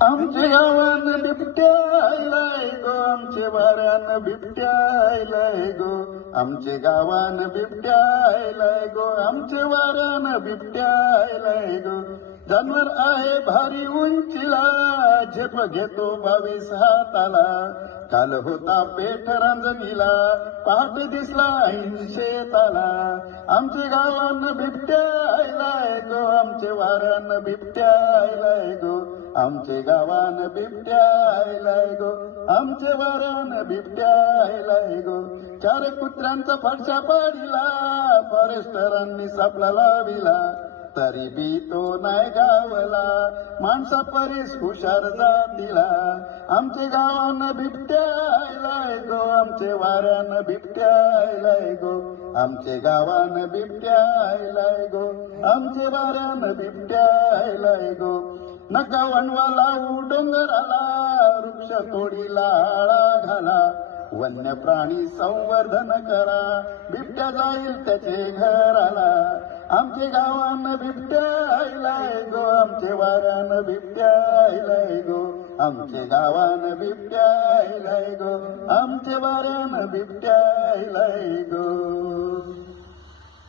आमचे गावान बिबट्या आयलाय गो, आमचे वाऱ्यान बिबट्या आयलाय गो, आमचे गावान बिबट्या आयलाय गो, आमचे वाऱ्यान बिबट्या आयलाय गो. जानवर आहे भारी उंचीला, झेप घेतो 22 हाताला. काल होता पेठ रांजणीला, पहाटे दिसला 80 शेताला. आमचे गावान बिबट्या आयलाय गो, आमचे वाऱ्यान बिबट्या आयलाय गो, आमचे गावान बिबट्या आयलाय गो, आमचे वाऱ्यान बिबट्या आयलाय गो. 4 कुत्र्यांचा फडशा पाडीला, फॉरेस्टरांनी सापळा लाविला. तरी बी तो नाही गावला, माणसा परीस हुशार जातीला. आमचे गावान बिबट्या आयलाय गो, आमचे वाऱ्यान बिबट्या आयलाय गो, आमचे गावान बिबट्या आयलाय गो, आमचे वाऱ्यान बिबट्या आयलाय गो. नका वणवा लावू डोंगराला, वृक्ष तोडीला आळा घाला. वन्य प्राणी संवर्धन करा, बिबट्या जाईल त्याचे घराला. आमचे गावान बिबट्या आयलाय गो, आमचे वाऱ्यान बिबट्या आयलाय गो, आमचे गावान बिबट्या आयलाय गो, आमचे वाऱ्यान बिबट्या आयलाय गो.